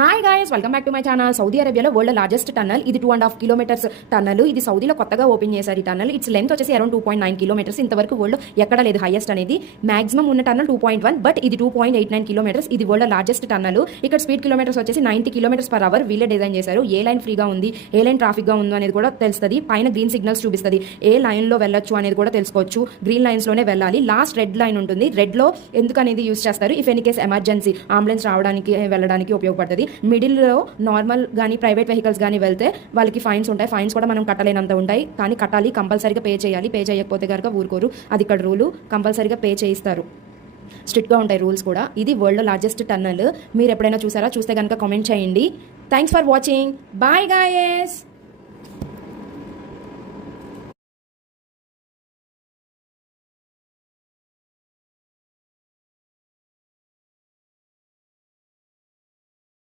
Hi guys, welcome back to my channel. Saudi అరేబియాలో world largest tunnel ఇది 2.5 kilometres tunnel. ఇది సౌదీలో కొత్తగా ఓపెన్ చేశారు ఈ టన్నల్. ఇట్స్ లెంత్ వచ్చేసి అరౌండ్ 2.9 కిలోమీటర్స్. ఇంతవరకు వరల్డ్ ఎక్కడ లేదు హైయెస్ట్ అనేది. మాక్సిమం ఉన్న టన్నల్ 2.1, బట్ ఇది 2.89 కిలోమీటర్స్. ఇది వరల్డ్ లార్జెస్ట్ టన్నల్. ఇక్కడ స్పీడ్ కిలోమీటర్స్ వచ్చేసి 90 కిలోమీటర్స్ పర్ అవర్ వీళ్ళే డిజైన్ చేశారు. ఏ లైన్ ఫ్రీగా ఉంది, ఏ లైన్ ట్రాఫిక్ గా ఉందో అనేది కూడా తెలుస్తుంది. పైన గ్రీన్ సిగ్నల్స్ చూపిస్తుంది. ఏ లైన్ లో వెళ్ళొచ్చు అనేది కూడా తెలుసుకోవచ్చు. గ్రీన్ లైన్స్ లోనే వెళ్ళాలి. లాస్ట్ రెడ్ లైన్ ఉంటుంది. రెడ్ లో ఎందుకు అనేది యూస్ చేస్తారు, if any case emergency ambulance రావడానికి వెళ్ళడానికి ఉపయోగపడుతుంది. మిడిల్ లో నార్మల్ కానీ ప్రైవేట్ వెహికల్స్ కానీ వెళ్తే వాళ్ళకి ఫైన్స్ ఉంటాయి. ఫైన్స్ కూడా మనం కట్టలేనంత ఉంటాయి, కానీ కట్టాలి, కంపల్సరీగా పే చేయాలి. పే చేయకపోతే కనుక ఊరుకోరు. అది ఇక్కడ రూలు. కంపల్సరీగా పే చేయిస్తారు. స్ట్రిక్ట్గా ఉంటాయి రూల్స్ కూడా. ఇది వరల్డ్ లార్జెస్ట్ టన్నల్. మీరు ఎప్పుడైనా చూసారా? చూస్తే కనుక కామెంట్ చేయండి. Thanks for watching. Bye guys.